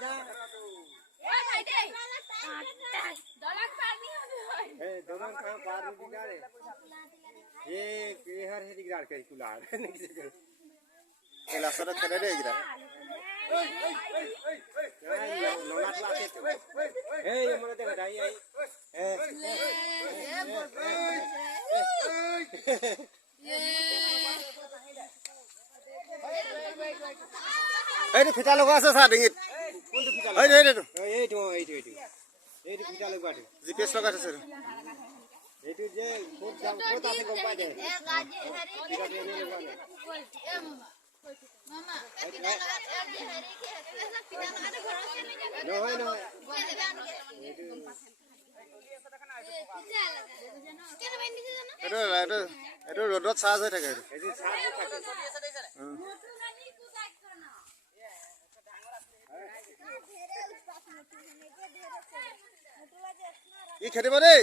जा ओ भाई दे दलंग पार नहीं होने ए दलंग कहां पार नहीं दिगाड़े ये हर है दिगाड़ के कुलार नहीं से एला सर खड़े रे गिरा लोना लाके ए ये मोरे देखा जाई आई फिटा लगवा আছে सा ডিঙিত কোনটো ফিটা লগা এইটো ফিটা লগা জিপিএস লগা আছে এইটো যে খুব দাম কত আছে গম পাই দে मामा पिता लगा जे हरी के पिता लगा घर से नहीं जाबे নহয় নহয় এইটো ৰ'দত চাৰ্জ হৈ থাকে এইটো কি খেদিব দেই